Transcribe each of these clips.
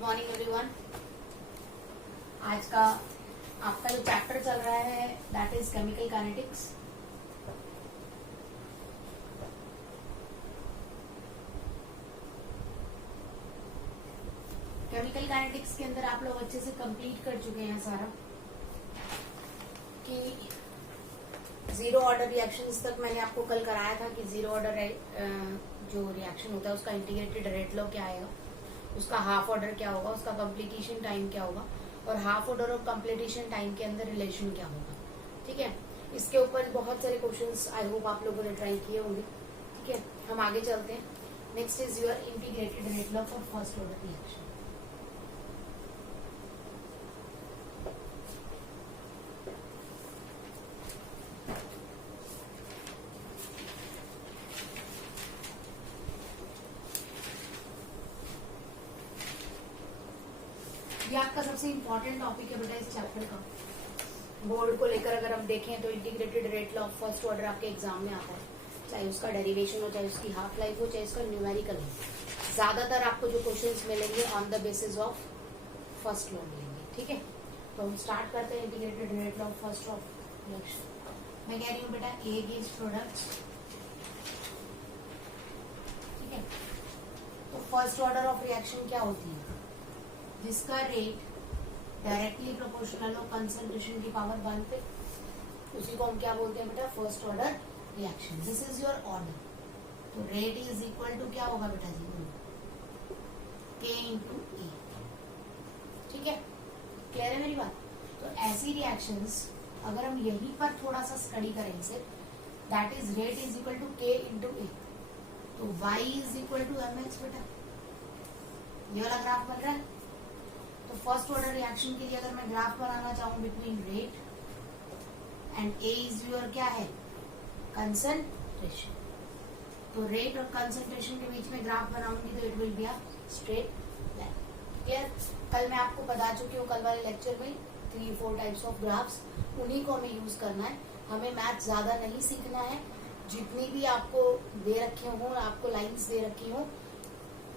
Good morning everyone. आज का आपका जो चैप्टर चल रहा है that is chemical kinetics. Chemical kinetics के अंदर आप लोग अच्छे से कंप्लीट कर चुके हैं सारा कि जीरो ऑर्डर रिएक्शंस तक मैंने आपको कल कराया था कि जीरो ऑर्डर जो रिएक्शन होता है उसका इंटीग्रेटेड रेट लॉ क्या आएगा, उसका हाफ ऑर्डर क्या होगा, उसका कंप्लीटेशन टाइम क्या होगा और हाफ ऑर्डर और कंप्लीटेशन टाइम के अंदर रिलेशन क्या होगा। ठीक है, इसके ऊपर बहुत सारे क्वेश्चंस आई होप आप लोगों ने ट्राई किए होंगे। ठीक है, हम आगे चलते हैं। Next is your integrated rate law for first order reaction. ये आपका सबसे इम्पोर्टेंट टॉपिक है बेटा इस चैप्टर का। बोर्ड को लेकर अगर हम देखें तो integrated rate law of first order आपके एग्जाम में आता है, चाहे उसका डेरिवेशन हो, चाहे उसकी हाफ लाइफ हो, चाहे उसका न्यूमेरिकल हो। ज्यादातर आपको जो क्वेश्चंस मिलेंगे on the basis of first law मिलेंगे। ठीक है, तो हम स्टार्ट करते हैं integrated rate law of first of reaction. मैं कह रही हूँ बेटा ए गिव्स प्रोडक्ट्स। ठीक है, तो फर्स्ट ऑर्डर ऑफ रिएक्शन क्या होती है? जिसका रेट डायरेक्टली प्रोपोर्शनल हो कंसंट्रेशन की पावर 1 पे, उसी को हम क्या बोलते हैं बेटा? First order reaction. This is your order. तो रेट इज इक्वल टू क्या होगा बेटा जी? K इंटू ए। ठीक है, क्लियर है मेरी बात? तो ऐसी रिएक्शंस अगर हम यहीं पर थोड़ा सा स्टडी करें इसे, that is rate is equal to K into A, तो Y is equal to mx बेटा। ये वाला ग्राफ बन रहा है। तो फर्स्ट ऑर्डर रिएक्शन के लिए अगर मैं ग्राफ बनाना चाहूं between rate and A is your क्या है? कंसंट्रेशन। तो रेट और कंसंट्रेशन के बीच में ग्राफ बनाऊंगी तो it will be a straight line. Clear? कल मैं आपको बता चुकी हूँ कल वाले लेक्चर में 3-4 टाइप्स ऑफ ग्राफ्स, उन्हीं को हमें यूज करना है। हमें मैथ ज्यादा नहीं सीखना है। जितनी भी आपको दे रखी हूँ, आपको लाइन्स दे रखी हूँ,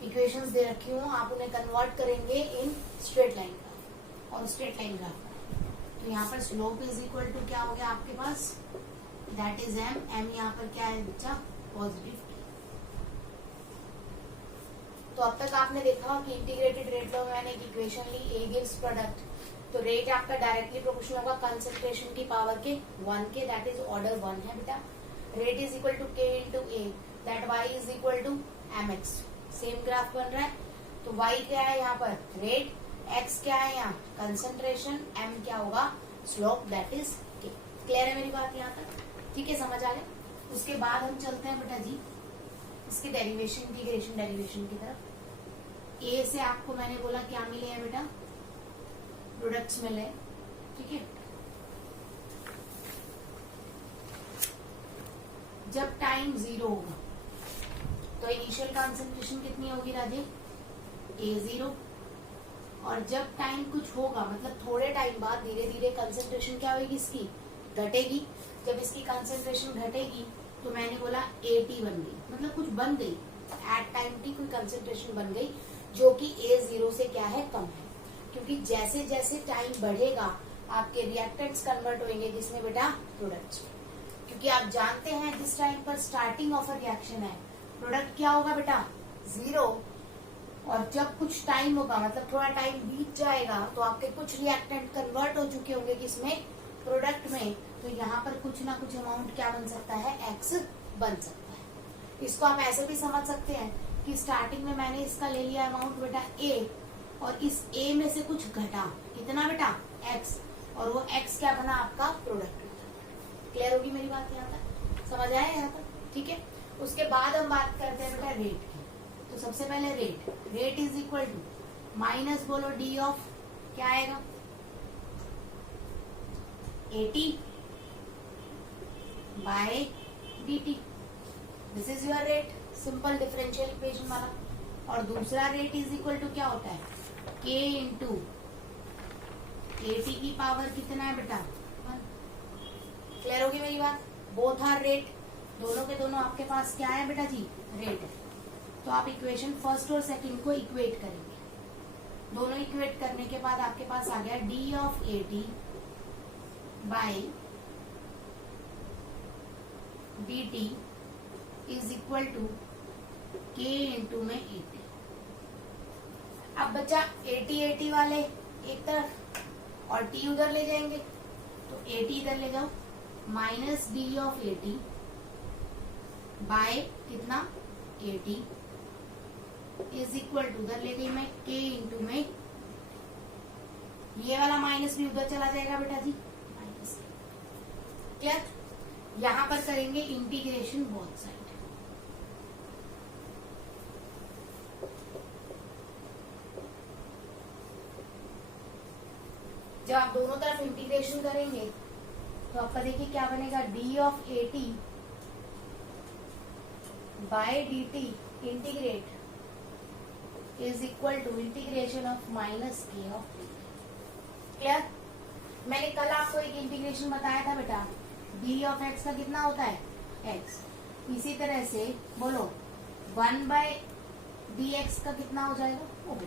इक्वेशंस दे रखी हूँ, आप उन्हें कन्वर्ट करेंगे इन स्ट्रेट लाइन ग्राफ और स्ट्रेट लाइन ग्राफ। तो यहाँ पर स्लोप इज इक्वल टू क्या हो गया आपके पास? That is M. एम यहाँ पर क्या है बच्चा? पॉजिटिव। तो अब तक आपने देखा कि इंटीग्रेटेड रेट लॉ में मैंने एक इक्वेशन ली, ए गिव्स प्रोडक्ट। तो रेट आपका डायरेक्टली प्रोपोर्शनल होगा कंसंट्रेशन की पावर के 1 के, दैट इज ऑर्डर 1 है बेटा। Rate is equal to K into A, that Y is equal to mx। Same graph बन रहा है। तो y क्या है यहाँ पर? रेट। x क्या है यहाँ? कंसंट्रेशन। m क्या होगा? Slope, that is k। Clear है मेरी बात यहाँ तक? ठीक है, समझ आ गया? उसके बाद हम चलते हैं बेटा जी इसके डेरिवेशन, इंटीग्रेशन डेरिवेशन की तरफ। a से आपको मैंने बोला क्या मिले हैं बेटा? प्रोडक्ट्स मिले। ठीक है, जब टाइम 0 होगा तो इनिशियल कंसंट्रेशन कितनी होगी राजे? A0। और जब टाइम कुछ होगा मतलब थोड़े टाइम बाद धीरे धीरे कंसंट्रेशन क्या होगी? इसकी घटेगी। जब इसकी कंसंट्रेशन घटेगी तो मैंने बोला AT बन गई, मतलब कुछ बन गई, एट टाइम T कोई कंसंट्रेशन बन गई जो कि A0 से क्या है? कम है। क्योंकि जैसे जैसे टाइम बढ़ेगा आपके रिएक्टेंट्स कन्वर्ट होंगे जिसमें बेटा प्रोडक्ट्स। क्योंकि आप जानते हैं जिस टाइम पर स्टार्टिंग ऑफ अ रिएक्शन है प्रोडक्ट क्या होगा बेटा? 0। और जब कुछ टाइम होगा मतलब थोड़ा टाइम बीत जाएगा तो आपके कुछ रिएक्टेंट कन्वर्ट हो चुके होंगे किसमें? प्रोडक्ट में। तो यहाँ पर कुछ ना कुछ अमाउंट क्या बन सकता है? x बन सकता है। इसको आप ऐसे भी समझ सकते हैं कि स्टार्टिंग में मैंने इसका ले लिया अमाउंट बेटा a, और इस a में से कुछ घटा, कितना बेटा? x, और वो x क्या बना? आपका प्रोडक्ट। क्लियर होगी मेरी बात यहाँ तक? समझ आया यहाँ तक? ठीक है, उसके बाद हम बात करते हैं बेटा रेट की। तो सबसे पहले rate is equal to minus बोलो डी ऑफ क्या आएगा? AT by DT। This is your rate, simple differential equation वाला। और दूसरा रेट इज इक्वल टू क्या होता है? K इंटू AT की पावर कितना है बेटा? 1। क्लियर होगी मेरी बात? बोथ आर रेट, दोनों के दोनों आपके पास क्या है बेटा जी? रेट। तो आप इक्वेशन फर्स्ट और सेकंड को इक्वेट करेंगे। दोनों इक्वेट करने के बाद आपके पास आ गया D of A T by D T is equal to K into में ए टी। अब बच्चा ए टी वाले एक तरफ और टी उधर ले जाएंगे, तो ए टी इधर ले जाओ, minus D of A T by कितना A T is equal to, उधर ले गई मैं के इंटू में, ये वाला माइनस भी उधर चला जाएगा बेटा जी, माइनस। क्लियर? यहां पर करेंगे इंटीग्रेशन बोथ साइड। जब आप दोनों तरफ इंटीग्रेशन करेंगे तो आपका देखिए क्या बनेगा, D of A T by D T integrate is equal to integration of minus K of T. Clear? मैंने कल आपको एक इंटीग्रेशन बताया था बेटा, डी ऑफ एक्स का कितना होता है, एक्स। इसी तरह से बोलो 1 बाय डी एक्स का कितना हो जाएगा, वो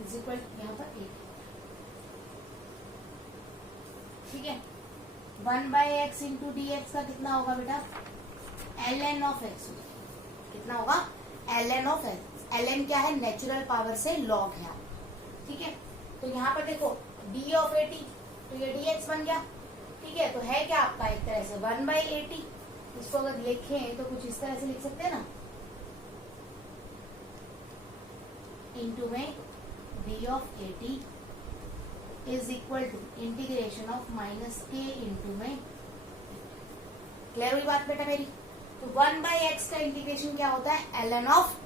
इज इक्वल यहाँ पर एक, ठीक है। 1 by X into D X का कितना होगा बेटा, एल एन ऑफ एक्स। कितना होगा, L N of X. L N क्या है, नेचुरल पावर से लॉग है, ठीक है। तो यहाँ पर देखो डी ऑफ ए टी, तो ये डी एक्स बन गया, ठीक है। तो है क्या आपका एक तरह से 1 बाय ए टी। इसको अगर लिखें तो कुछ इस तरह से लिख सकते हैं ना, इंटू में D of A T is equal to integration of minus K into में। क्लियर हुई बात बेटा मेरी? तो 1 बाय एक्स का इंटीग्रेशन क्या होता है, एल एन ऑफ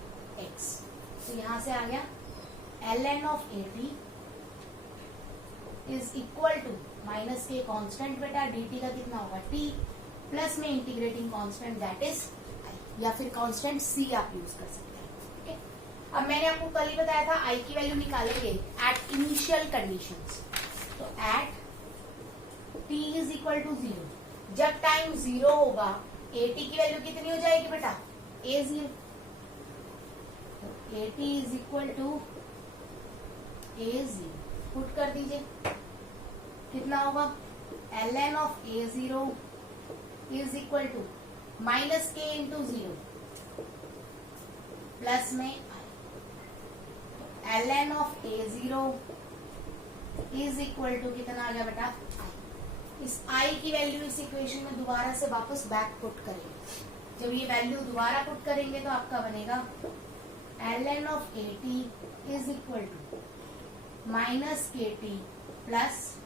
एक्स। तो यहां से आ गया L N of A T is equal to minus K constant बेटा, डी टी का कितना होगा टी, प्लस में integrating constant that is I, या फिर कांस्टेंट सी आप यूज कर सकते हैं, ठीक है। अब मैंने आपको कल ही बताया था आई की वैल्यू निकालेंगे एट इनिशियल कंडीशंस। तो at T is equal to 0, जब टाइम 0 होगा ए टी की वैल्यू कितनी हो जाएगी बेटा, ए 0। तो A T is equal to A 0 put कर दीजिए, कितना होगा, L N of A 0 is equal to minus K into 0 plus में L N of A 0 is equal to कितना आ गया बेटा, आई। इस आई की वैल्यू इस इक्वेशन में दोबारा से वापस बैक पुट करेंगे। जब ये वैल्यू दोबारा पुट करेंगे तो आपका बनेगा L N of A T is equal to minus K T plus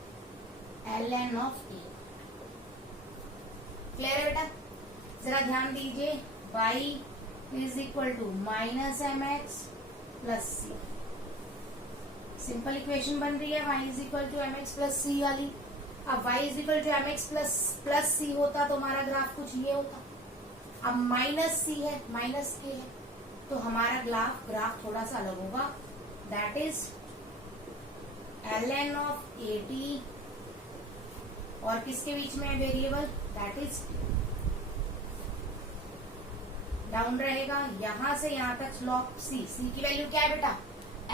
L N of A. Clear है बेटा? जरा ध्यान दीजिए, y is equal to minus M X plus C. Simple equation बन रही है, y is equal to M X plus C वाली। अब y is equal to M X plus C होता तो हमारा ग्राफ कुछ ये होता। अब माइनस सी है, माइनस के है, तो हमारा ग्राफ थोड़ा सा अलग होगा, that is L N of A T और किसके बीच में है वेरिएबल, दैट इज डाउन रहेगा, यहां से यहां तक स्लोप सी। सी की वैल्यू क्या है बेटा,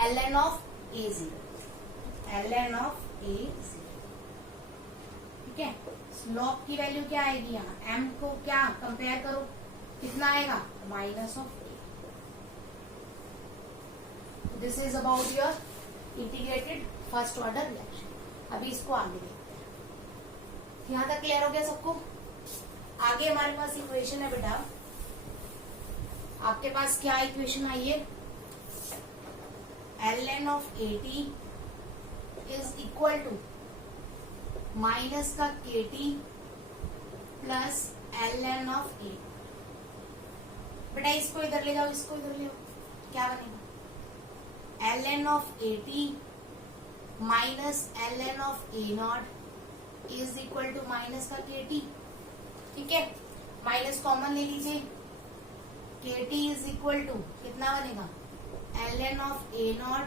L N of A 0, L N of A 0, ठीक है। स्लोप की वैल्यू क्या आएगी, यहाँ एम को क्या कंपेयर करो, कितना आएगा, minus of A. This is about your integrated first order reaction. अभी इसको आगे देखते हैं। यहां तक क्लियर हो गया सबको? आगे हमारे पास इक्वेशन है बेटा, आपके पास क्या इक्वेशन आई है, L N of A T is equal to minus का K T plus L N of A. बेटा इसको इधर ले जाओ, इसको इधर ले जाओ, क्या बनेगा, L N of A T minus L N of A not is equal to minus का के टी, ठीक है। माइनस कॉमन ले लीजिए, के टी इज इक्वल टू कितना बनेगा, L N of A not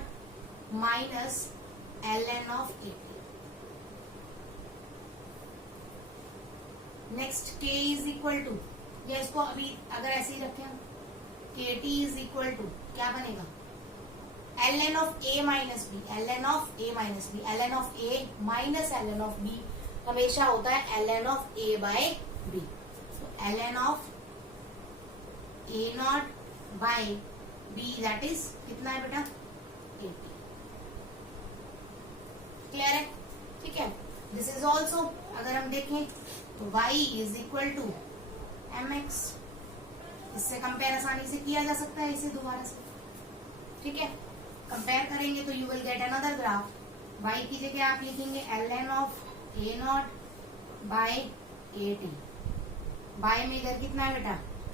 minus L N of A T. Next K is equal to, या इसको अभी अगर ऐसे ही रखें, के टी इज इक्वल टू क्या बनेगा, ln of a minus B, ln of a minus B, ln of a minus ln of b हमेशा होता है ln of a by b। तो ln of a not by b that is कितना है बेटा 80। Clear है? ठीक है। दिस इज ऑल्सो अगर हम देखें तो y is equal to mx, इससे कंपेयर आसानी से किया जा सकता है इसे दोबारा से। ठीक है, कंपेयर करेंगे तो you will get another graph. y की जगह आप लिखेंगे ln of a not by a t। y में इधर कितना है बेटा t।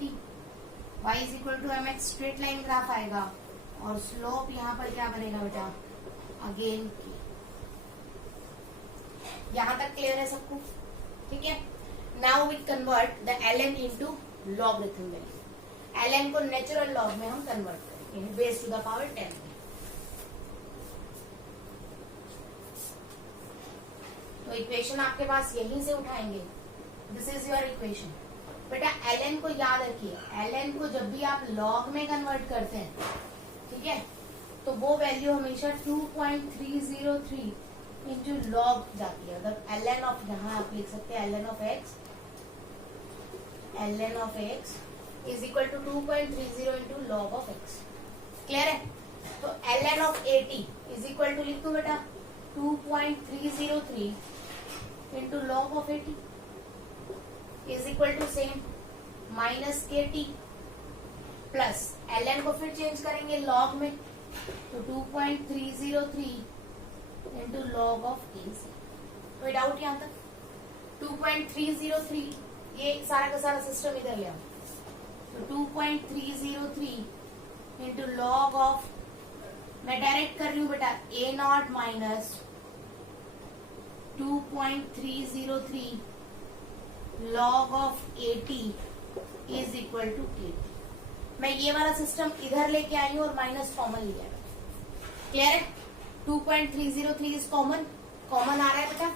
y is equal to mx, straight line graph आएगा और स्लोप यहाँ पर क्या बनेगा बेटा अगेन k। यहां तक क्लियर है सबको? ठीक है। Now we convert the ln into logarithm value. ln को नेचुरल लॉग में हम कन्वर्ट करेंगे बेस टू द पावर 10 में। तो इक्वेशन आपके पास यहीं से उठाएंगे। This is your equation. बेटा ln को याद रखिए, ln को जब भी आप लॉग में कन्वर्ट करते हैं, ठीक है, तो वो वैल्यू हमेशा 2.303 इंटू लॉग जाती है। अगर ln ऑफ, यहाँ आप लिख सकते हैं ln ऑफ x is equal to 2.30 into log of x। Clear है? तो ln of 80 is equal to लिख दो बेटा 2.303 into log of 80 is equal to same minus kt plus ln को फिर चेंज करेंगे लॉग में, तो 2.303 इंटू लॉग ऑफ a। कोई डाउट यहाँ तक? 2.303 ये सारा का सारा सिस्टम इधर ले आओ। तो 2.303 इंटू लॉग ऑफ, मैं डायरेक्ट कर रही हूँ बेटा a not minus 2.303 log of 80 is equal to 80। मैं ये वाला सिस्टम इधर लेके आई हूँ और माइनस कॉमन लिया है। क्लियर है? 2.303 इज कॉमन, कॉमन आ रहा है बेटा,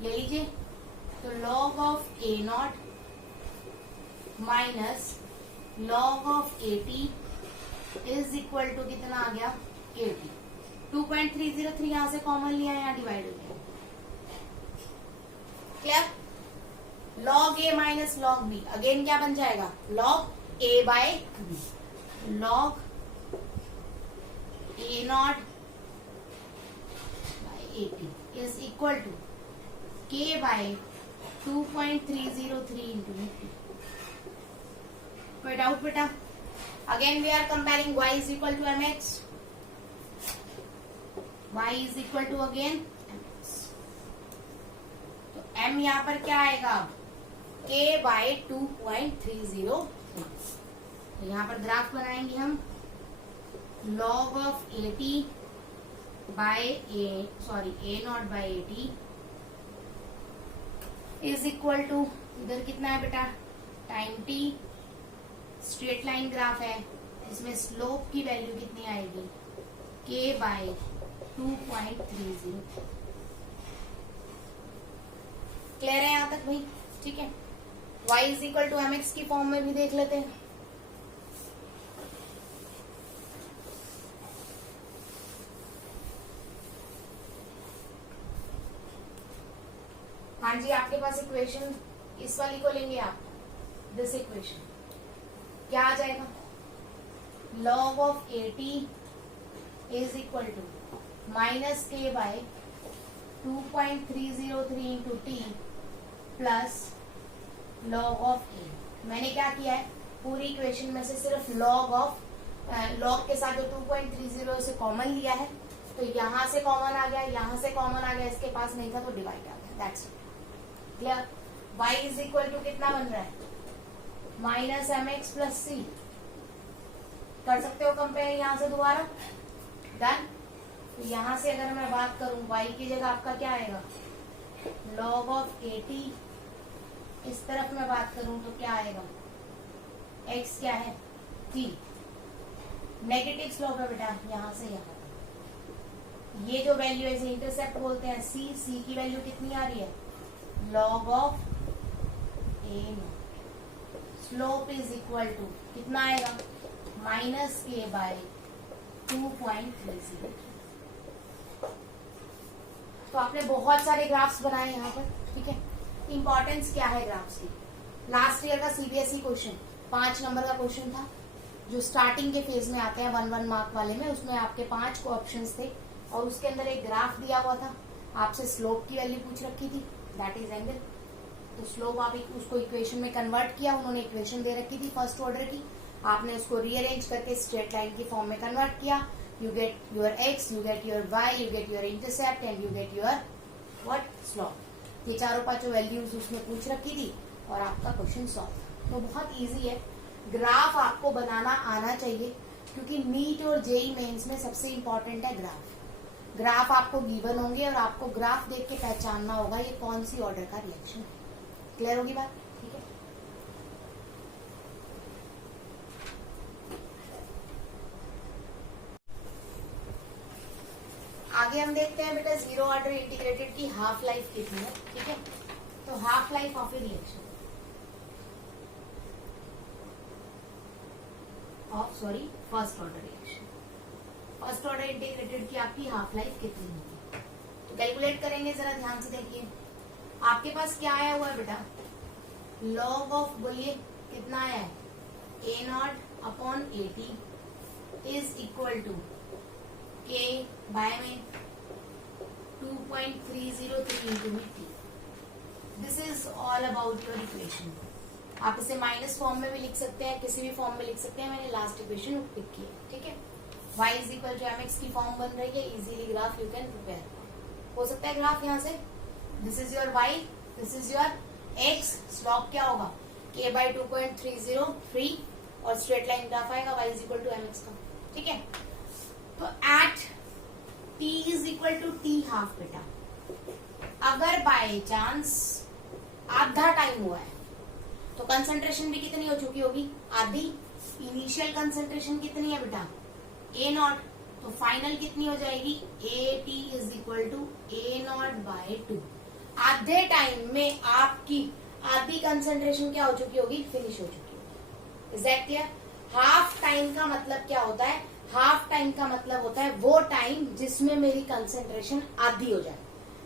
ले लीजिए। तो log of a not minus log of 80 is equal to कितना आ गया 80। 2.303 यहां से कॉमन लिया, यहाँ डिवाइड हो गया। Clear? Log a minus log b again क्या बन जाएगा log a by b। Log a not 80 is equal to k by 2.303 into 80। कोई डाउट बेटा? Again we are comparing y is equal to mx, y is equal to again mx। तो m यहाँ पर क्या आएगा k by 2.303। तो यहाँ पर ग्राफ बनाएंगे हम log of 80 by a not by 80 is equal to, इधर कितना है बेटा time t, straight line graph है, इसमें स्लोप की वैल्यू कितनी आएगी k बाय 2.30। क्लियर है यहाँ तक भाई? ठीक है। y is equal to mx की फॉर्म में भी देख लेते हैं। हाँ जी, आपके पास इक्वेशन इस वाली को लेंगे आप, दिस इक्वेशन क्या आ जाएगा log of 80 is equal to minus K by 2.303 into T plus log of a। मैंने क्या किया है पूरी इक्वेशन में से सिर्फ log ऑफ log के साथ जो 2.30 से कॉमन लिया है, तो यहां से कॉमन आ गया, यहां से कॉमन आ गया, इसके पास नहीं था तो डिवाइड आ गया। That's clear? y is equal to कितना बन रहा है माइनस mx प्लस सी। कर सकते हो कंपेयर यहां से दोबारा। डन। तो यहां से अगर मैं बात करूं y की जगह आपका क्या आएगा log ऑफ 80, इस तरफ मैं बात करूं तो क्या आएगा x क्या है t। नेगेटिव स्लोप है बेटा यहां से यहां। ये जो वैल्यू है इसे इंटरसेप्ट बोलते हैं। c की वैल्यू कितनी आ रही है log of a slope is equal to कितना आएगा माइनस के बाय 2.30। तो आपने बहुत सारे ग्राफ्स बनाए यहाँ पर, ठीक है। इंपॉर्टेंस क्या है ग्राफ्स की? लास्ट ईयर का सीबीएसई क्वेश्चन 5 नंबर का क्वेश्चन था, जो स्टार्टिंग के फेज में आते हैं 1 मार्क वाले में। उसमें आपके 5 ऑप्शंस थे और उसके अंदर एक ग्राफ दिया हुआ था, आपसे स्लोप की वैल्यू पूछ रखी थी, दैट इज एंगल। तो स्लोप आप उसको इक्वेशन में कन्वर्ट किया, उन्होंने इक्वेशन दे रखी थी फर्स्ट ऑर्डर की, आपने उसको रीअरेंज करके स्ट्रेट लाइन की फॉर्म में कन्वर्ट किया। You get your X, you get your Y, you get your intercept and you get your what slope. ये चारों 5 वैल्यूज उसमें पूछ रखी थी और आपका क्वेश्चन सॉल्व। तो बहुत इजी है, ग्राफ आपको बनाना आना चाहिए, क्योंकि नीट और जेई मेंस में सबसे इंपॉर्टेंट है ग्राफ। ग्राफ आपको गिवन होंगे और आपको ग्राफ देख के पहचानना होगा ये कौन सी ऑर्डर का रिएक्शन है। क्लियर होगी बात? ठीक है। आगे हम देखते हैं बेटा जीरो ऑर्डर इंटीग्रेटेड की हाफ लाइफ कितनी है, ठीक है। तो half life of A reaction first order reaction, first order integrated की आपकी हाफ लाइफ कितनी होगी? तो कैलकुलेट करेंगे, जरा ध्यान से देखिए। आपके पास क्या आया हुआ है बेटा? लॉग ऑफ, बोलिए कितना आया है? A0 upon AT is equal to K by में 2.303 into T। This is all about your equation. आप इसे माइनस फॉर्म में भी लिख सकते हैं, किसी भी फॉर्म में लिख सकते हैं, मैंने लास्ट इक्वेशन पिक की है, ठीक है। y is equal to mx की फॉर्म बन रही है, easily graph you can prepare. हो सकता है ग्राफ यहाँ से, this is your y, this is your x, slope क्या होगा? k बाई 2.303 और स्ट्रेट लाइन ग्राफ आएगा y is equal to mx का, ठीक है। तो at t is equal to t half बेटा, अगर बाय चांस आधा टाइम हुआ है तो कंसंट्रेशन भी कितनी हो चुकी होगी? आधी। इनिशियल कंसंट्रेशन कितनी है बेटा? A0, तो फाइनल कितनी हो जाएगी? AT is equal to A0 by 2। आधे टाइम में आपकी आधी कंसंट्रेशन क्या हो चुकी होगी? फिनिश हो चुकी होगी। Is that clear? Half time का मतलब क्या होता है? हाफ टाइम का मतलब होता है वो टाइम जिसमें मेरी कंसंट्रेशन आधी हो जाए।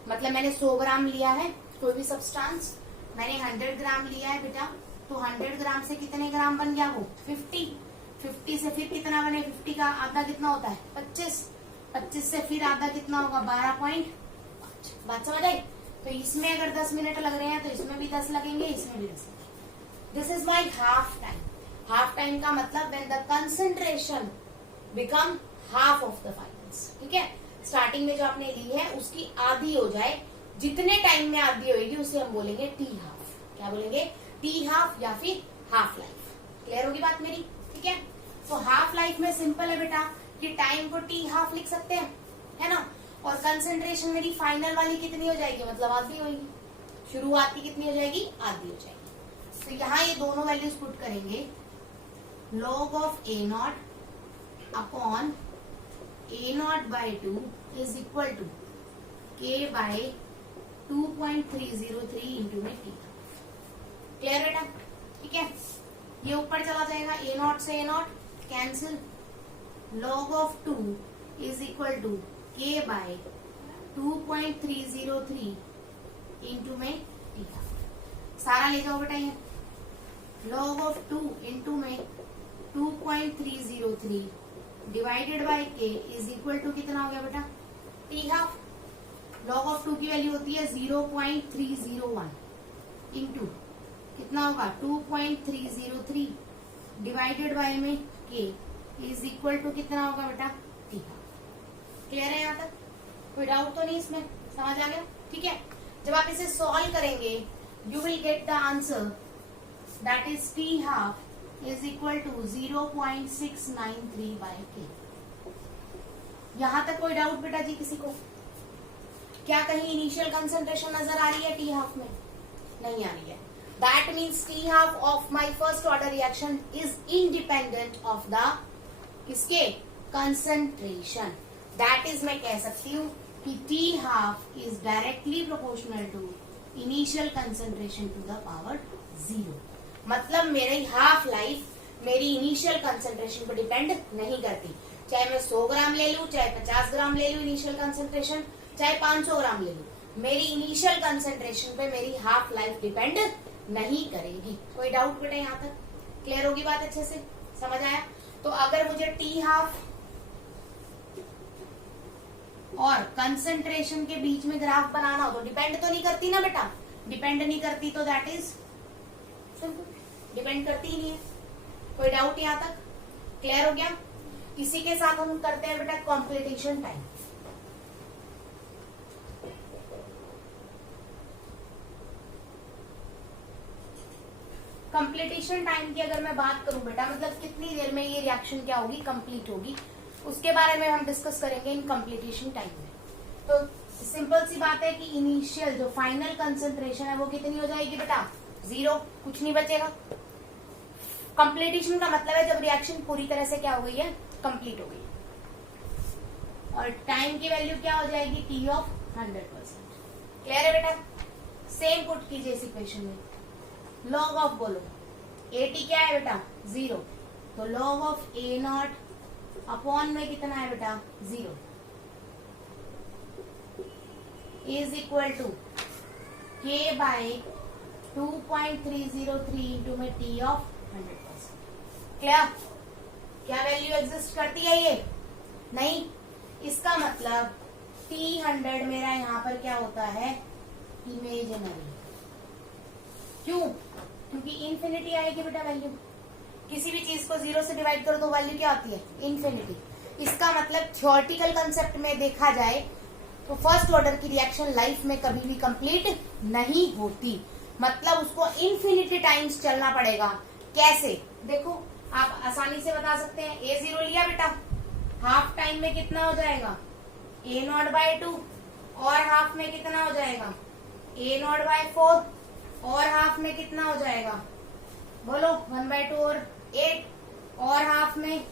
मतलब मैंने 100 ग्राम लिया है कोई भी सब्सटेंस, मैंने 100 ग्राम लिया है बेटा, तो 100 ग्राम से कितने ग्राम बन गया? वो 50। 50 से फिर कितना बने? 50 का आधा कितना होता है? 25। 25 से फिर आधा कितना होगा? 12.5। बात समझ आई? तो इसमें अगर 10 मिनट लग रहे हैं तो इसमें भी 10 लगेंगे, इसमें भी 10 लगेंगे। This is my half time. Half time का मतलब when the concentration become half of the finals, ठीक है। स्टार्टिंग में जो आपने ली है उसकी आधी हो जाए, जितने टाइम में आधी होगी उसे हम बोलेंगे टी हाफ। क्या बोलेंगे? टी हाफ या फिर हाफ लाइफ। क्लियर होगी बात मेरी? ठीक है। तो हाफ लाइफ में सिंपल है बेटा कि टाइम को टी हाफ लिख सकते हैं, है ना। और कंसंट्रेशन मेरी फाइनल वाली कितनी हो जाएगी? मतलब आधी होगी। शुरुआत की कितनी हो जाएगी? आधी हो जाएगी। तो यहाँ ये दोनों वैल्यूज पुट करेंगे, log of A0 upon A0 by 2 is equal to K by 2.303 into में टी। क्लियर बेटा? ठीक है। ये ऊपर चला जाएगा, A0 से A0 cancel, log of 2 is equal to K by 2.303 into में टी। सारा ले जाओ बेटा, ये log ऑफ 2 इंटू में 2.303 divided by K is equal to कितना हो गया बेटा? T half. log ऑफ 2 की वैल्यू होती है 0.301 इंटू कितना होगा? 2.303 डिवाइडेड बाय में K इज इक्वल टू कितना होगा बेटा? T half. क्लियर है यहाँ तक? कोई डाउट तो नहीं इसमें? समझ आ गया? ठीक है। जब आप इसे सॉल्व करेंगे you will get the answer that is T half is equal to 0.693 by K। यहां तक कोई डाउट बेटा जी किसी को? क्या कहीं इनिशियल कंसंट्रेशन नजर आ रही है टी हाफ में? नहीं आ रही है। That means T half of my first order reaction is independent of the किसके? कंसंट्रेशन। दैट इज मैं कह सकती हूँ कि T half is directly proportional to initial concentration to the power 0। मतलब मेरी हाफ लाइफ मेरी इनिशियल कंसंट्रेशन पर डिपेंड नहीं करती। चाहे मैं 100 ग्राम ले लूं, चाहे 50 ग्राम ले लूं इनिशियल कंसंट्रेशन, चाहे 500 ग्राम ले लूं, मेरी इनिशियल कंसंट्रेशन पे मेरी हाफ लाइफ डिपेंड नहीं करेगी। कोई डाउट बेटा यहाँ तक क्लियर होगी बात? अच्छे से समझ आया? तो अगर मुझे टी हाफ और कंसंट्रेशन के बीच में ग्राफ बनाना हो तो डिपेंड तो नहीं करती ना बेटा, डिपेंड नहीं करती तो दैट इज सिंपल, डिपेंड करती ही नहीं है। कोई डाउट यहाँ तक क्लियर हो गया? इसी के साथ हम करते हैं बेटा कॉम्प्लीटेशन टाइम। कंप्लीटेशन टाइम की अगर मैं बात करूं बेटा, मतलब कितनी देर में ये रिएक्शन क्या होगी, कंप्लीट होगी, उसके बारे में हम डिस्कस करेंगे इन कंप्लीटेशन टाइम में। तो सिंपल सी बात है कि इनिशियल जो फाइनल कंसंट्रेशन है वो कितनी हो जाएगी बेटा? 0, कुछ नहीं बचेगा। कंप्लीटेशन का मतलब है जब रिएक्शन पूरी तरह से क्या हो गई है, कंप्लीट हो गई। और टाइम की वैल्यू क्या हो जाएगी? T of 100%। क्लियर है बेटा? सेम पुट कीजिए इस इक्वेशन में। लॉग ऑफ बोलो, ए टी क्या है बेटा? 0, तो log of A not upon में कितना है बेटा? 0 इज इक्वल टू के बाय 2.303 इंटू में टी ऑफ 100%। क्लियर? क्या वैल्यू एग्जिस्ट करती है ये? नहीं। इसका मतलब T100 मेरा यहाँ पर क्या होता है? इमेजिनरी। क्यों? क्योंकि इन्फिनिटी आएगी बेटा वैल्यू। किसी भी चीज को 0 से डिवाइड करो तो वैल्यू क्या आती है? इन्फिनिटी। इसका मतलब थ्योरेटिकल कंसेप्ट में देखा जाए तो फर्स्ट ऑर्डर की रिएक्शन लाइफ में कभी भी कंप्लीट नहीं होती, मतलब उसको इन्फिनिटी टाइम्स चलना पड़ेगा। कैसे? देखो आप आसानी से बता सकते हैं। A0 लिया बेटा, हाफ टाइम में कितना हो जाएगा? A0/2 और हाफ में कितना हो जाएगा? A0/4 और हाफ में कितना हो जाएगा? बोलो 1/2 और 8 और हाफ में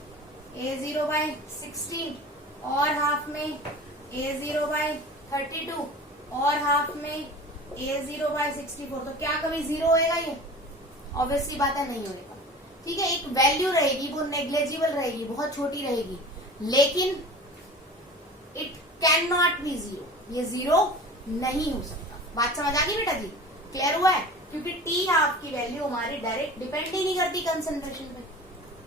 A0/16 और हाफ में A0/32 और हाफ में A0/64। तो क्या कभी 0 होएगा ये? ऑब्वियसली बात है, नहीं होने का। ठीक है, एक वैल्यू रहेगी, वो नेग्लेजिबल रहेगी, बहुत छोटी रहेगी, लेकिन इट कैन नॉट बी 0। ये 0 नहीं हो सकता। बात समझ आ गई बेटा जी? क्लियर हुआ है? क्योंकि टी हाफ की वैल्यू हमारी डायरेक्ट डिपेंड ही नहीं करती कंसंट्रेशन पे।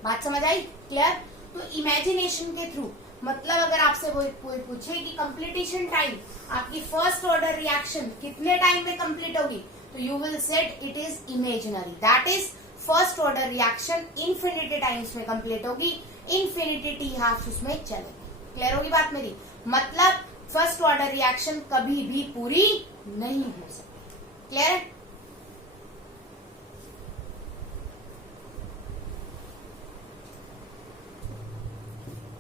बात समझ आई? क्लियर? तो इमेजिनेशन के थ्रू, मतलब अगर आपसे कोई पूछे कि कंप्लीटेशन टाइम आपकी फर्स्ट ऑर्डर रिएक्शन कितने टाइम में कंप्लीट होगी, तो you will said it is imaginary. That is first order reaction infinity times में कंप्लीट होगी, इन्फिनिटी टी हाफ उसमें चलेगी। क्लियर होगी बात मेरी? मतलब फर्स्ट ऑर्डर रिएक्शन कभी भी पूरी नहीं हो सकती। क्लियर है?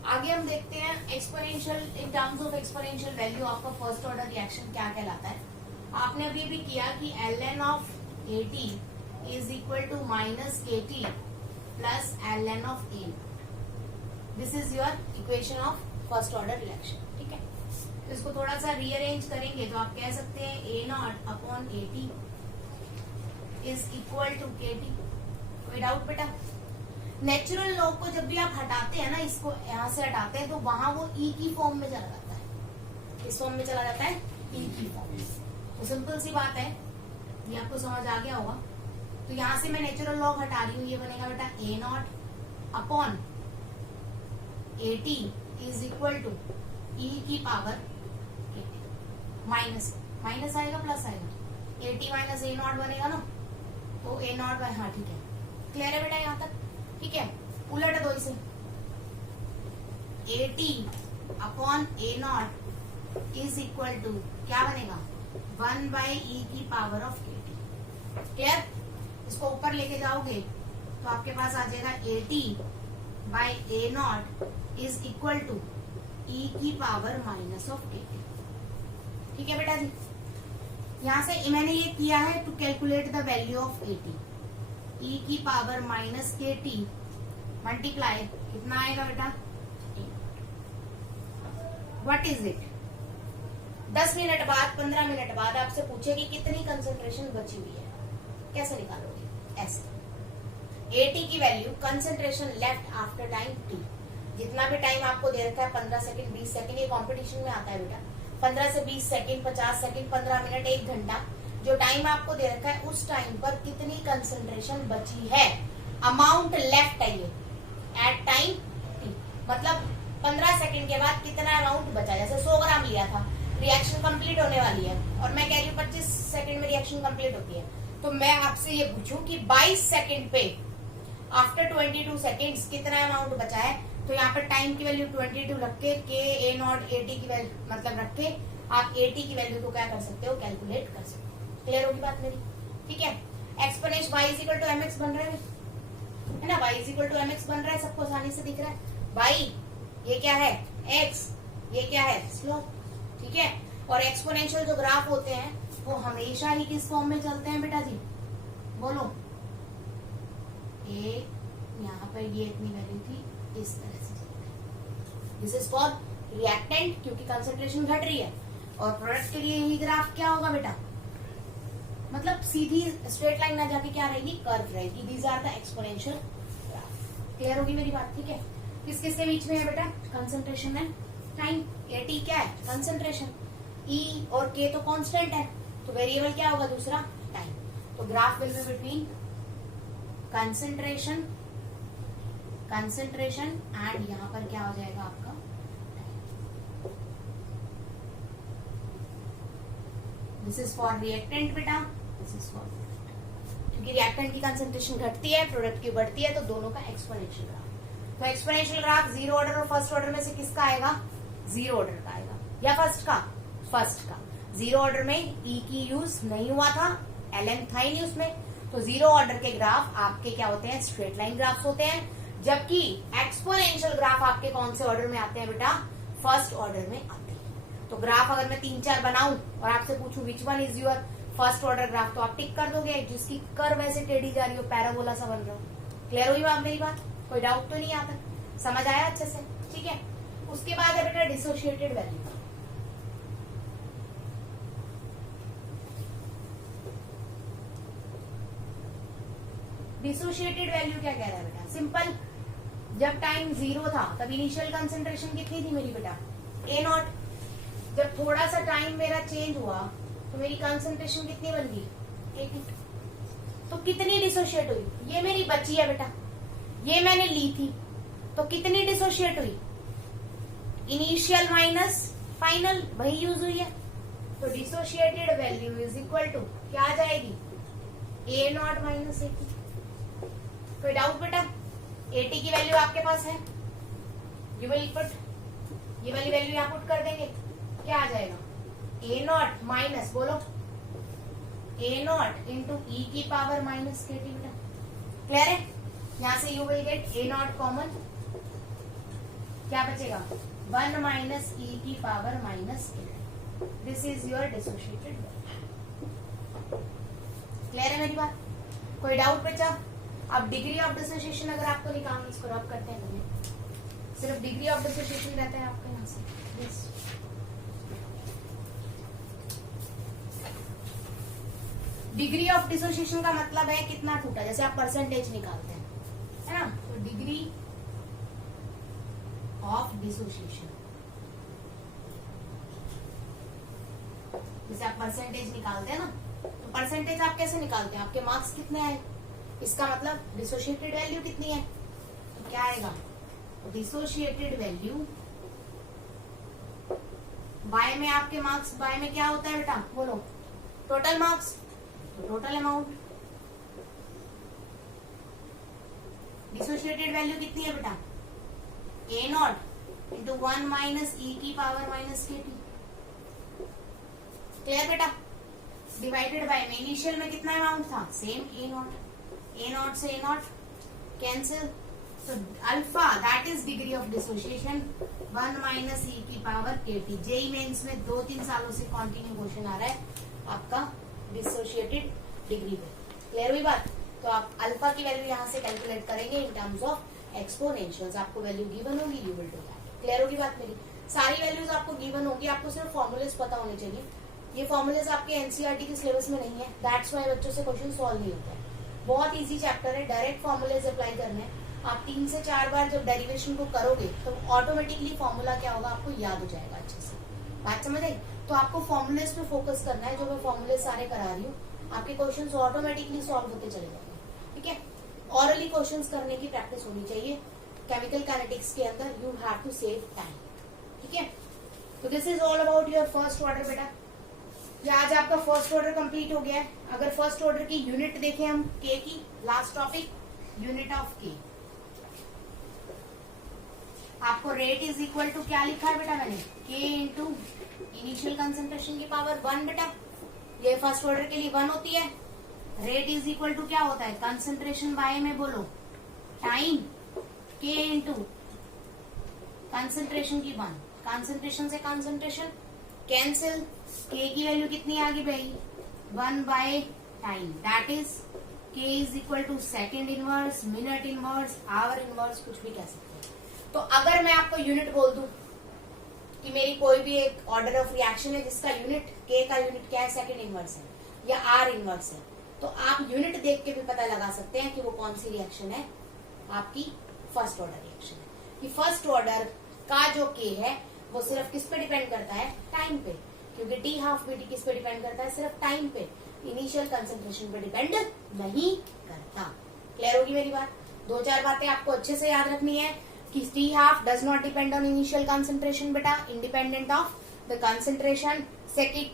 आगे हम देखते हैं exponential, in terms of exponential value आपका फर्स्ट ऑर्डर रिएक्शन क्या कहलाता है। आपने अभी भी किया कि ln of AT is equal to minus KT plus ln of A। This is your equation of first order reaction. ठीक है, तो इसको थोड़ा सा रीअरेंज करेंगे तो आप कह सकते हैं A0 upon AT is equal to KT। कोई डाउट बेटा? नेचुरल लॉग को जब भी आप हटाते हैं ना, इसको यहाँ से हटाते हैं तो वहां वो ई की फॉर्म में चला जाता है। इस फॉर्म में चला जाता है, ई की फॉर्म में। तो सिंपल सी बात है, ये आपको समझ आ गया होगा। तो यहाँ से मैं नेचुरल लॉग हटा रही हूँ, ये बनेगा बेटा A0 upon AT is equal to E की पावर माइनस माइनस आएगा प्लस आएगा, AT माइनस A0 बनेगा ना, तो A0 बाय, हाँ ठीक है, क्लियर है बेटा यहाँ तक? ठीक है, उलट दो इसे, AT upon A0 is equal to क्या बनेगा? 1 बाई ई की पावर ऑफ KT। क्लियर? इसको ऊपर लेके जाओगे तो आपके पास आ जाएगा AT by A0 is equal to E की पावर माइनस ऑफ KT। ठीक है बेटा जी? यहां से मैंने ये किया है to calculate the value of AT। E की पावर माइनस KT मल्टीप्लाई कितना आएगा बेटा? What is it? 10 मिनट बाद, 15 मिनट बाद आपसे पूछे कि कितनी कंसंट्रेशन बची हुई है, कैसे निकालोगे? ऐसे AT की value concentration left after time T। जितना भी टाइम आपको दे रखा है 15 सेकंड 20 सेकंड, ये कंपटीशन में आता है बेटा, 15 से 20 सेकंड 50 सेकंड 15 मिनट 1 घंटा, जो टाइम आपको दे रखा है उस टाइम पर कितनी कंसंट्रेशन बची है, अमाउंट लेफ्ट है ये एट टाइम टी, मतलब 15 सेकंड के बाद कितना अमाउंट बचा। जैसे 100 ग्राम लिया था, रिएक्शन कंप्लीट होने वाली है और मैं कह रही हूँ 25 सेकंड में रिएक्शन कंप्लीट होती है, तो मैं आपसे ये पूछूं कि 22 सेकंड पे आफ्टर 22 सेकंड्स कितना अमाउंट बचा है, तो यहाँ पर टाइम की वैल्यू 22 रख के A0 AT की वैल्यू मतलब रख के आप AT की वैल्यू को क्या कर सकते हो, कैलकुलेट कर सकते हो। क्लियर होगी बात मेरी, ठीक है। Exponent y equal to mx बन रहा है ना, y इक्वल टू mx बन रहा है, सबको आसानी से दिख रहा है। y ये क्या है, x ये क्या है, स्लोप, ठीक है। और एक्सपोनेंशियल जो ग्राफ होते हैं वो हमेशा ही किस फॉर्म में चलते हैं बेटा जी, बोलो। ए यहाँ पर ये इतनी वैल्यू थी, इस तरह से चलते हैं। दिस इज फॉर रिएक्टेंट क्योंकि कंसंट्रेशन घट रही है, और प्रोडक्ट के लिए यही ग्राफ क्या होगा बेटा, मतलब सीधी स्ट्रेट लाइन ना जाके क्या रहेगी, कर्व रहेगी। These are the exponential graph. Clear होगी मेरी बात, ठीक है। किस किस के बीच में है बेटा, कंसंट्रेशन है, टाइम, एटी क्या है, कंसंट्रेशन, ई और के तो कांस्टेंट है, तो वेरिएबल क्या होगा दूसरा, टाइम। तो graph will be between concentration and यहाँ पर क्या हो जाएगा आपका time. This is for reactant बेटा, दिस इज फॉर, क्योंकि रिएक्टेंट की कंसंट्रेशन घटती है, प्रोडक्ट की बढ़ती है, तो दोनों का एक्सपोनेंशियल ग्राफ। तो एक्सपोनेंशियल ग्राफ जीरो ऑर्डर और फर्स्ट ऑर्डर में से किसका आएगा, जीरो ऑर्डर का आएगा, या फर्स्ट का, फर्स्ट का। जीरो ऑर्डर में ई की यूज नहीं हुआ था, ln था ही नहीं उसमें, तो जीरो ऑर्डर के ग्राफ आपके क्या होते हैं, स्ट्रेट लाइन ग्राफ्स होते हैं, जबकि एक्सपोनेंशियल ग्राफ आपके कौन से ऑर्डर में आते हैं बेटा, फर्स्ट ऑर्डर में आते हैं। तो ग्राफ अगर मैं 3-4 बनाऊं और आपसे पूछूं which one is your first order graph, तो आप टिक कर दोगे, जिसकी कर्व ऐसे टेढ़ी जा रही हो, पैराबोला सा बन रहा हो। क्लियर हुई बात मेरी बात, कोई डाउट तो नहीं आता, समझ आया अच्छे से, ठीक है। उसके बाद है बेटा डिसोशिएटेड वैल्यू। डिसोशिएटेड वैल्यू क्या कह रहा है बेटा, सिंपल, जब टाइम 0 था तब इनिशियल कंसंट्रेशन कितनी थी मेरी बेटा, A0। जब थोड़ा सा टाइम मेरा चेंज हुआ तो मेरी कंसंट्रेशन कितनी बन गई, 80। तो कितनी डिसोशिएट हुई, ये मेरी बची है बेटा, ये मैंने ली थी, तो कितनी डिसोशिएट हुई, इनिशियल माइनस फाइनल, वही यूज हुई है। तो dissociated value is equal to क्या आ जाएगी, A0 माइनस 80। कोई डाउट बेटा, 80 की वैल्यू आपके पास है, यू विल पुट, ये वाली वैल्यू यहाँ पुट कर देंगे, क्या आ जाएगा, A0 माइनस, बोलो A0 इंटू ई की पावर माइनस KT बेटा। क्लियर है, यहाँ से you will gate A0 common, क्या बचेगा, 1 माइनस ई की power minus KT। This is your dissociated value. Clear है मेरी बात, कोई डाउट बचा। अब डिग्री ऑफ डिसोसिएशन अगर आपको निकालना, इसको रब करते हैं कभी, सिर्फ डिग्री ऑफ डिसोसिएशन रहता है आपका यहाँ से। यस, डिग्री ऑफ डिसोसिएशन का मतलब है कितना टूटा, जैसे आप परसेंटेज निकालते हैं, है ना, तो डिग्री ऑफ डिसोसिएशन, जैसे आप परसेंटेज निकालते हैं ना, तो परसेंटेज आप कैसे निकालते हैं, आपके मार्क्स कितने आए, इसका मतलब डिसोशिएटेड वैल्यू कितनी है, तो क्या आएगा, डिसोशिएटेड वैल्यू बाय में आपके मार्क्स, बाय में क्या होता है बेटा, बोलो, टोटल मार्क्स, तो टोटल अमाउंट। डिसोशिएटेड वैल्यू कितनी है बेटा, A0 इंटू 1 माइनस ई की पावर माइनस KT। क्लियर बेटा, डिवाइडेड बाय में इनिशियल में कितना अमाउंट था, सेम A0 से A0 कैंसिल, तो alpha that is degree of dissociation 1 minus E की पावर KT। जेई मेंस में 2-3 सालों से कंटिन्यू क्वेश्चन आ रहा है आपका डिसोशिएटेड डिग्री पे। क्लियर हुई बात, तो आप अल्फा की वैल्यू यहाँ से कैलकुलेट करेंगे इन टर्म्स ऑफ एक्सपोनेंशियल्स, आपको वैल्यू गिवन होगी, you will do that. Clear होगी बात मेरी, सारी वैल्यूज आपको गिवन होगी, आपको सिर्फ फॉर्मूलेस पता होने चाहिए। ये फॉर्मूलेस आपके एनसीईआरटी के सिलेबस में नहीं है, दैट्स व्हाई बच्चों से क्वेश्चन सॉल्व नहीं होता है। बहुत इजी चैप्टर है, डायरेक्ट फॉर्मूलेस अप्लाई करने हैं, आप 3 से 4 बार जब डेरिवेशन को करोगे तो ऑटोमेटिकली फॉर्मूला क्या होगा आपको याद हो जाएगा अच्छे से। बात समझ आई? तो आपको फॉर्मूलेस पे फोकस करना है, जो मैं फॉर्मूले सारे करा रही हूँ। आपके क्वेश्चंस ऑटोमेटिकली सॉल्व होते चले जाएंगे, ठीक है। ऑरली क्वेश्चंस करने की प्रैक्टिस होनी चाहिए। केमिकल काइनेटिक्स के अंदर you have to save time, ठीक है। तो this is all about your first order बेटा। ये आज आपका फर्स्ट ऑर्डर कंप्लीट हो गया है। अगर फर्स्ट ऑर्डर की यूनिट देखें हम के की, लास्ट टॉपिक यूनिट ऑफ के, आपको रेट इज इक्वल टू क्या लिखा है बेटा मैंने, के इंटू इनिशियल कंसंट्रेशन की पावर 1 बेटा। ये फर्स्ट ऑर्डर के लिए 1 होती है। रेट इज इक्वल टू क्या होता है, कंसंट्रेशन बाय में बोलो टाइम, के इंटू कंसंट्रेशन की 1, कंसंट्रेशन से कंसंट्रेशन कैंसिल, के की वैल्यू कितनी आ गई भाई 1 by time, that is K is equal to second inverse, minute inverse, hour inverse, कुछ भी कह सकते हैं। तो अगर मैं आपको यूनिट बोल दूं कि मेरी कोई भी एक ऑर्डर ऑफ रिएक्शन है जिसका यूनिट के का यूनिट क्या है, सेकेंड इनवर्स है या आर इनवर्स है, तो आप यूनिट देख के भी पता लगा सकते हैं कि वो कौन सी रिएक्शन है, आपकी फर्स्ट ऑर्डर रिएक्शन है। कि फर्स्ट ऑर्डर का जो के है वो सिर्फ किस पे डिपेंड करता है, टाइम पे, क्योंकि टी हाफ बी टी किस पे डिपेंड करता है, सिर्फ टाइम पे, इनिशियल कंसंट्रेशन पे डिपेंड नहीं करता। क्लियर होगी मेरी बात? 2-4 बातें आपको अच्छे से याद रखनी है कि T half does not depend on initial concentration बेटा, independent of the concentration. Second,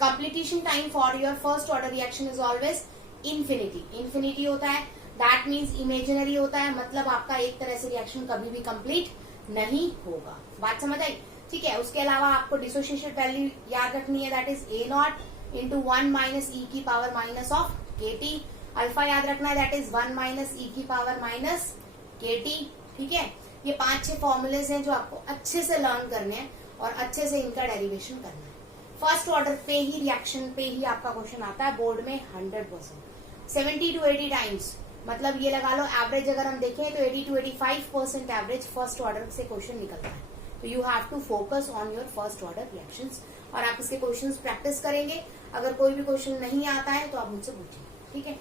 completion time for your first order reaction is always infinity. Infinity होता है, दैट मीन्स इमेजिनरी होता है, मतलब आपका एक तरह से रिएक्शन कभी भी कंप्लीट नहीं होगा। बात समझ आई? ठीक है। उसके अलावा आपको डिसोसिएशन वैल्यू याद रखनी है, that is A naught into 1 minus E की power minus of K T. Alpha याद रखना है, दैट इज 1 माइनस ई की पावर माइनस के टी। ठीक है। ये 5-6 फॉर्मूलेज हैं जो आपको अच्छे से लर्न करने हैं और अच्छे से इनका डेरिवेशन करना है। फर्स्ट ऑर्डर पे ही, रिएक्शन पे ही आपका क्वेश्चन आता है बोर्ड में 100%, 70 to 80 टाइम्स। मतलब ये लगा लो एवरेज अगर हम देखें तो 80 to 85% एवरेज फर्स्ट ऑर्डर से क्वेश्चन निकलता है। तो you have to focus on your first order reactions और आप इसके क्वेश्चंस प्रैक्टिस करेंगे। अगर कोई भी क्वेश्चन नहीं आता है तो आप मुझसे पूछिए, ठीक है।